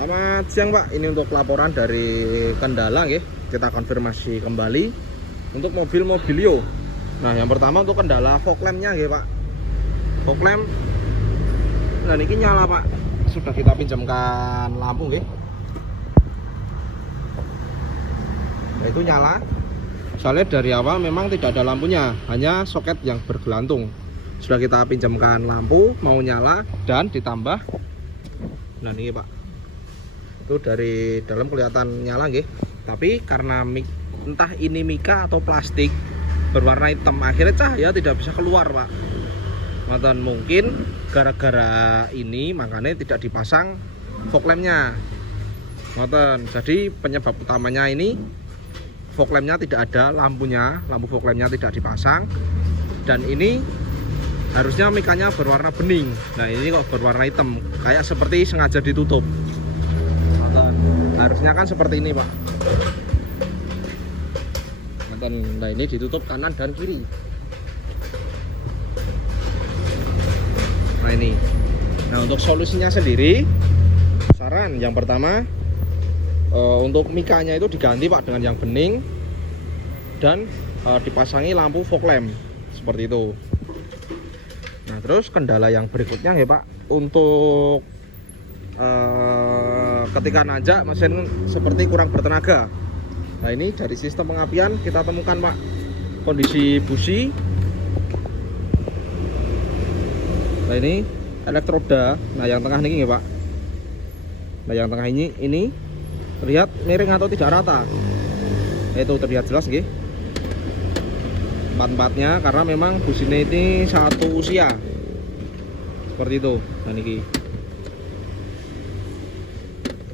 Selamat siang Pak, ini untuk laporan dari Kendala nggih. Kita konfirmasi kembali untuk mobil Mobilio. Nah, yang pertama untuk kendala fog lamp-nya nggih Pak. Fog lamp. Nah, ini nyala Pak. Sudah kita pinjamkan lampu nggih. Nah, itu nyala. Soalnya dari awal memang tidak ada lampunya, hanya soket yang bergelantung. Sudah kita pinjamkan lampu, mau nyala dan ditambah. Nah, ini Pak. Itu dari dalam kelihatan nyala nggih, tapi karena entah ini mika atau plastik berwarna hitam, akhirnya cahaya tidak bisa keluar Pak. Dan mungkin gara-gara ini makanya tidak dipasang fog lamp-nya. Jadi penyebab utamanya ini fog lamp-nya tidak ada, lampunya, lampu fog lamp-nya tidak dipasang, dan ini harusnya mikanya berwarna bening. Nah, ini kok berwarna hitam, kayak seperti sengaja ditutup. Harusnya kan seperti ini Pak. Nah, ini ditutup kanan dan kiri. Nah, ini. Nah, untuk solusinya sendiri, saran yang pertama, untuk mikanya itu diganti Pak dengan yang bening dan dipasangi lampu fog lamp seperti itu. Nah, terus kendala yang berikutnya ya Pak, untuk ketika nanjak mesin seperti kurang bertenaga. Nah, ini dari sistem pengapian kita temukan Pak, kondisi busi. Nah, ini elektroda. Nah, yang tengah ini ya Pak. Nah, yang tengah ini terlihat miring atau tidak rata. Itu terlihat jelas nggih. Empat-empatnya karena memang businya ini satu usia. Seperti itu. Nah, ini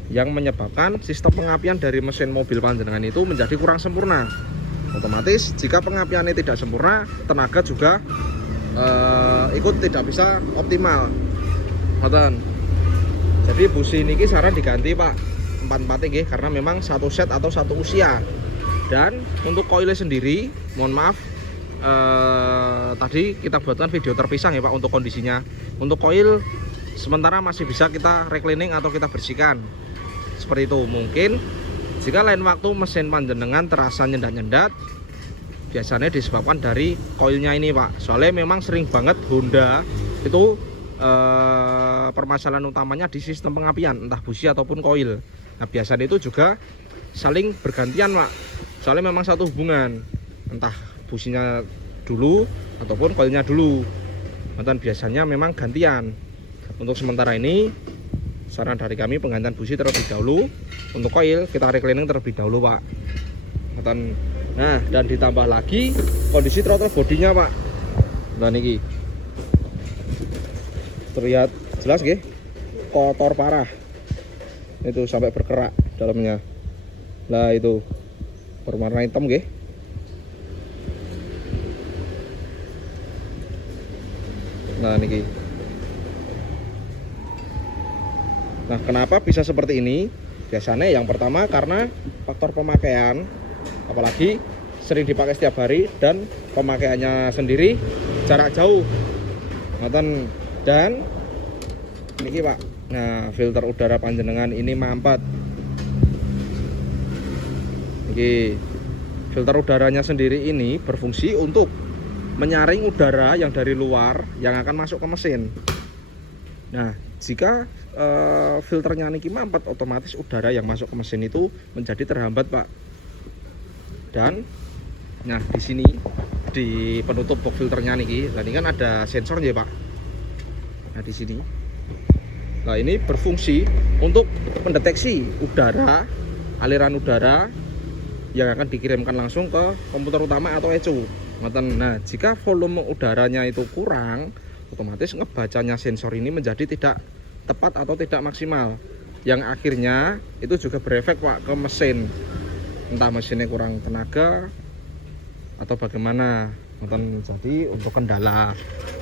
yang menyebabkan sistem pengapian dari mesin mobil panjenengan itu menjadi kurang sempurna. Otomatis jika pengapiannya tidak sempurna, tenaga juga ikut tidak bisa optimal. Jadi busi ini saran diganti Pak, 4-4 nggih, karena memang satu set atau satu usia. Dan untuk koilnya sendiri, mohon maaf, tadi kita buatkan video terpisah ya Pak untuk kondisinya. Untuk koil sementara masih bisa kita recleaning atau kita bersihkan. Seperti itu. Mungkin jika lain waktu mesin panjenengan terasa nyendat-nyendat, biasanya disebabkan dari koilnya ini Pak. Soalnya memang sering banget Honda itu permasalahan utamanya di sistem pengapian, entah busi ataupun koil. Nah, biasanya itu juga saling bergantian Pak. Soalnya memang satu hubungan, entah businya dulu ataupun koilnya dulu. Dan biasanya memang gantian. Untuk sementara ini saran dari kami penggantian busi terlebih dahulu. Untuk koil kita recleaning terlebih dahulu Pak. Nah, dan ditambah lagi kondisi throttle bodinya Pak. Nah, ini terlihat jelas nggih, kotor parah. Itu sampai berkerak dalamnya. Nah, itu berwarna hitam nggih. Nah, ini. Nah, kenapa bisa seperti ini? Biasanya yang pertama karena faktor pemakaian, apalagi sering dipakai setiap hari dan pemakaiannya sendiri jarak jauh. Dan ini Pak. Nah, filter udara panjenengan ini mampet. Ini filter udaranya sendiri ini berfungsi untuk menyaring udara yang dari luar yang akan masuk ke mesin. Nah, jika filternya niki mampet, otomatis udara yang masuk ke mesin itu menjadi terhambat Pak. Dan nah, di sini di penutup box filternya niki, nah ini kan ada sensornya Pak. Nah, di sini. Nah, ini berfungsi untuk mendeteksi udara, aliran udara yang akan dikirimkan langsung ke komputer utama atau ECU. Nah, jika volume udaranya itu kurang, otomatis ngebacanya sensor ini menjadi tidak tepat atau tidak maksimal, yang akhirnya itu juga berefek Pak ke mesin, entah mesinnya kurang tenaga atau bagaimana. Jadi untuk kendala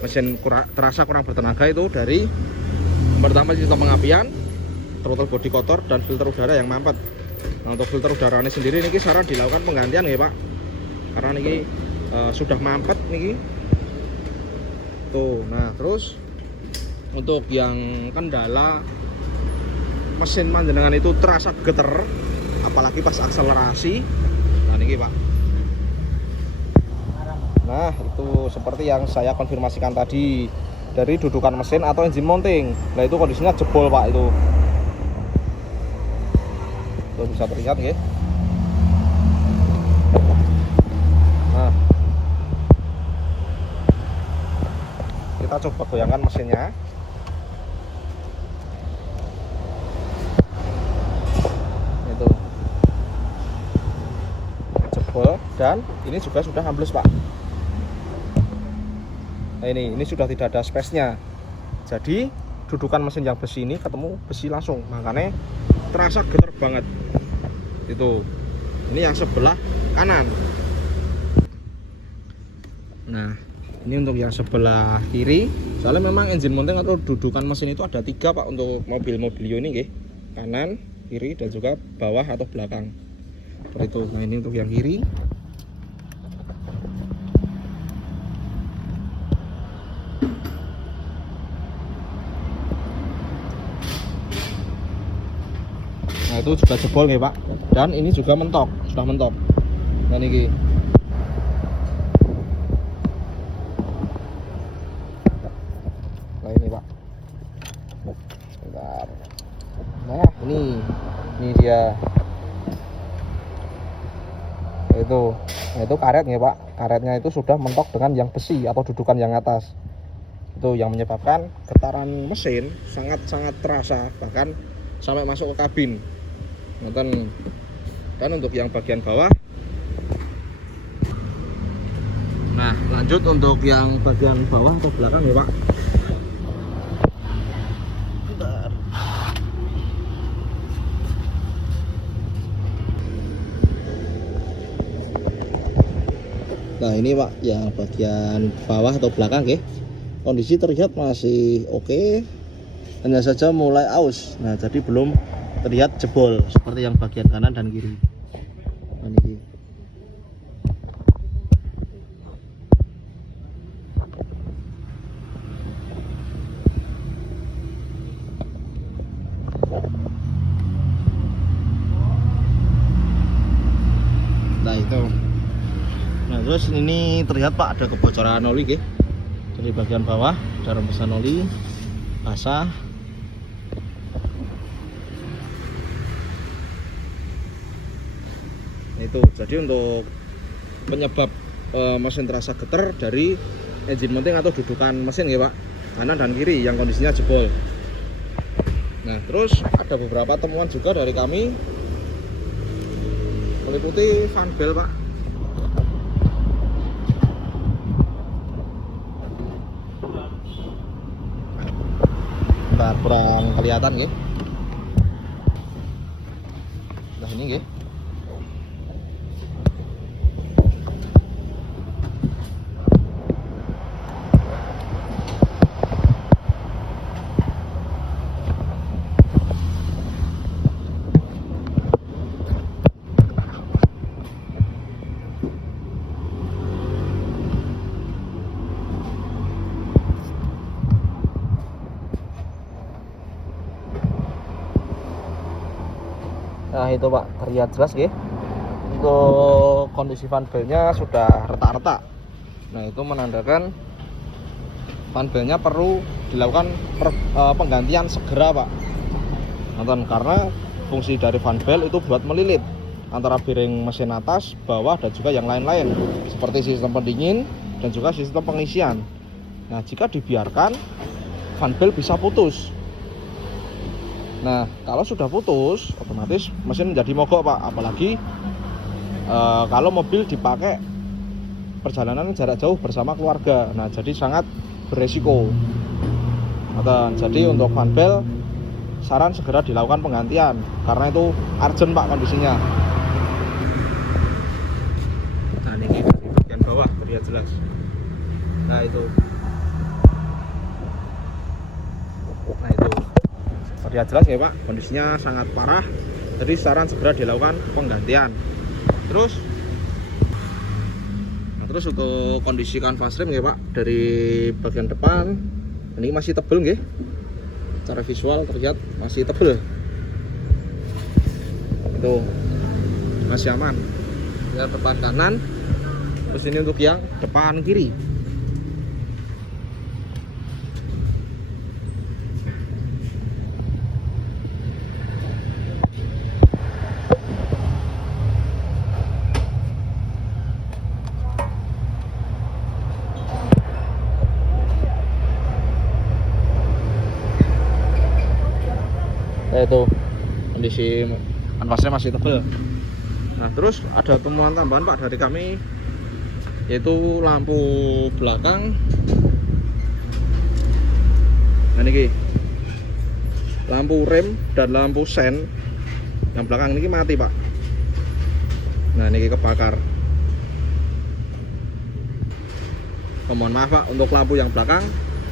mesin terasa kurang bertenaga itu dari pertama sistem pengapian, throttle body kotor, dan filter udara yang mampet. Nah, untuk filter udara ini sendiri ini saran dilakukan penggantian ya Pak, karena ini sudah mampet nih tuh. Nah, terus untuk yang kendala mesin panjenengan itu terasa geter, apalagi pas akselerasi. Nah ini Pak. Nah itu seperti yang saya konfirmasikan tadi, dari dudukan mesin atau engine mounting. Nah itu kondisinya jebol Pak itu. Tuh bisa terlihat ya. Nah kita coba goyangkan mesinnya. Itu jebol dan ini juga sudah ambles Pak. Nah ini sudah tidak ada space-nya. Jadi dudukan mesin yang besi ini ketemu besi langsung, makanya terasa getar banget. Itu. Ini yang sebelah kanan. Nah, ini untuk yang sebelah kiri. Soalnya memang engine mounting atau dudukan mesin itu ada 3 Pak untuk mobil-mobil ini nggih. Kanan, kiri dan juga bawah atau belakang. Seperti itu. Nah, ini untuk yang kiri. Nah itu juga jebol nih Pak, dan ini juga mentok, sudah mentok. Nah ini Pak. Bentar. Nah ini dia. Itu karetnya Pak, karetnya itu sudah mentok dengan yang besi atau dudukan yang atas. Itu yang menyebabkan getaran mesin sangat terasa, bahkan sampai masuk ke kabin. Dan untuk yang bagian bawah. Nah lanjut untuk yang bagian bawah atau belakang ya Pak. Bentar. Nah ini Pak yang bagian bawah atau belakang ya, kondisi terlihat masih oke, hanya saja mulai aus. Nah jadi belum terlihat jebol seperti yang bagian kanan dan kiri. Ini. Nah itu. Nah terus ini terlihat Pak ada kebocoran oli gitu. Dari bagian bawah ada rembesan oli basah. Itu jadi untuk penyebab mesin terasa getar dari engine mounting atau dudukan mesin ya Pak, kanan dan kiri yang kondisinya jebol. Nah terus ada beberapa temuan juga dari kami, meliputi fan bell Pak. Bentar, kurang kelihatan gitu. Nah ini gitu. Nah itu Pak terlihat jelas ya. Untuk kondisi fan bellnya sudah retak-retak. Nah itu menandakan fan bellnya perlu dilakukan penggantian segera Pak. Nonton, karena fungsi dari fan bell itu buat melilit antara bearing mesin atas, bawah dan juga yang lain-lain, seperti sistem pendingin dan juga sistem pengisian. Nah jika dibiarkan, fan bell bisa putus. Nah kalau sudah putus, otomatis mesin menjadi mogok Pak. Apalagi kalau mobil dipakai perjalanan jarak jauh bersama keluarga. Nah jadi sangat beresiko. Jadi untuk fan bell saran segera dilakukan penggantian, karena itu urgent Pak kondisinya. Nah ini bagian bawah terlihat jelas. Nah itu terlihat jelas ya Pak, kondisinya sangat parah. Jadi saran segera dilakukan penggantian. Terus untuk kondisi kanvas rem ya Pak, dari bagian depan ini masih tebel nggih. Secara visual terlihat masih tebel. tuh masih aman ya, depan kanan. Terus ini untuk yang depan kiri. Itu kondisi kanvasnya masih tebal. Nah terus ada temuan tambahan Pak dari kami, yaitu lampu belakang. Nah ini lampu rem dan lampu sen yang belakang ini mati Pak. Nah ini kebakar. Mohon maaf Pak, untuk lampu yang belakang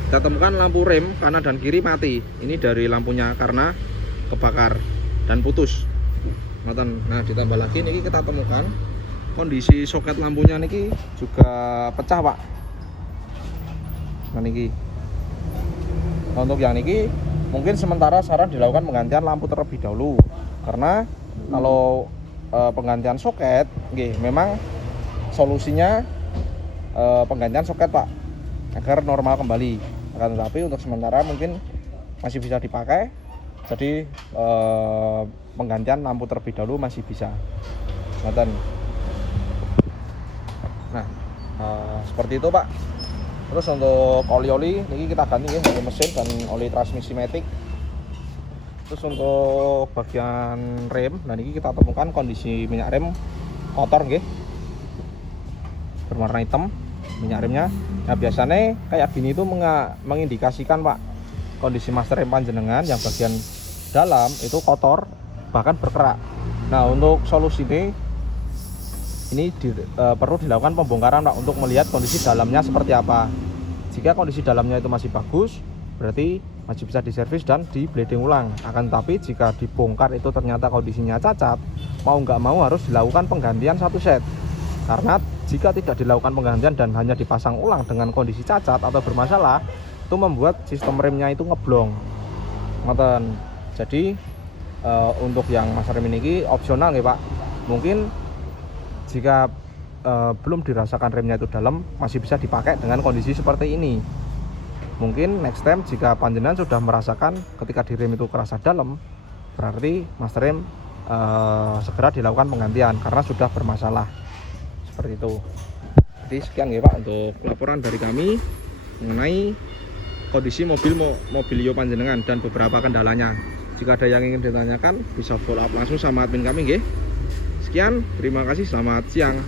kita temukan lampu rem kanan dan kiri mati. Ini dari lampunya karena kebakar dan putus. Nah ditambah lagi niki kita temukan kondisi soket lampunya niki juga pecah Pak. Nah niki. Untuk yang niki mungkin sementara saran dilakukan penggantian lampu terlebih dahulu, karena kalau penggantian soket memang solusinya penggantian soket Pak agar normal kembali. Akan tetapi untuk sementara mungkin masih bisa dipakai. Jadi penggantian lampu terlebih dahulu masih bisa. Nah seperti itu Pak. Terus untuk oli-oli ini kita ganti ya, oli mesin dan oli transmisi matic. Terus untuk bagian rem, nah ini kita temukan kondisi minyak rem kotor nggih, berwarna hitam minyak remnya. Nah biasanya kayak gini itu mengindikasikan Pak, kondisi master rem panjenengan yang bagian dalam itu kotor bahkan berkerak. Nah untuk solusi ini perlu dilakukan pembongkaran Pak, untuk melihat kondisi dalamnya seperti apa. Jika kondisi dalamnya itu masih bagus, berarti masih bisa diservis dan di bleeding ulang. Akan tetapi jika dibongkar itu ternyata kondisinya cacat, mau nggak mau harus dilakukan penggantian satu set. Karena jika tidak dilakukan penggantian dan hanya dipasang ulang dengan kondisi cacat atau bermasalah, itu membuat sistem remnya itu ngeblong. Jadi untuk yang master rem ini opsional ya Pak. Mungkin jika belum dirasakan remnya itu dalam, masih bisa dipakai dengan kondisi seperti ini. Mungkin next time jika panjenengan sudah merasakan ketika di rem itu kerasa dalam, berarti master rem segera dilakukan penggantian karena sudah bermasalah. Seperti itu. Jadi sekian ya Pak untuk laporan dari kami mengenai kondisi mobilio panjenengan dan beberapa kendalanya. Jika ada yang ingin ditanyakan bisa follow up langsung sama admin kami nggih. Sekian, terima kasih, selamat siang.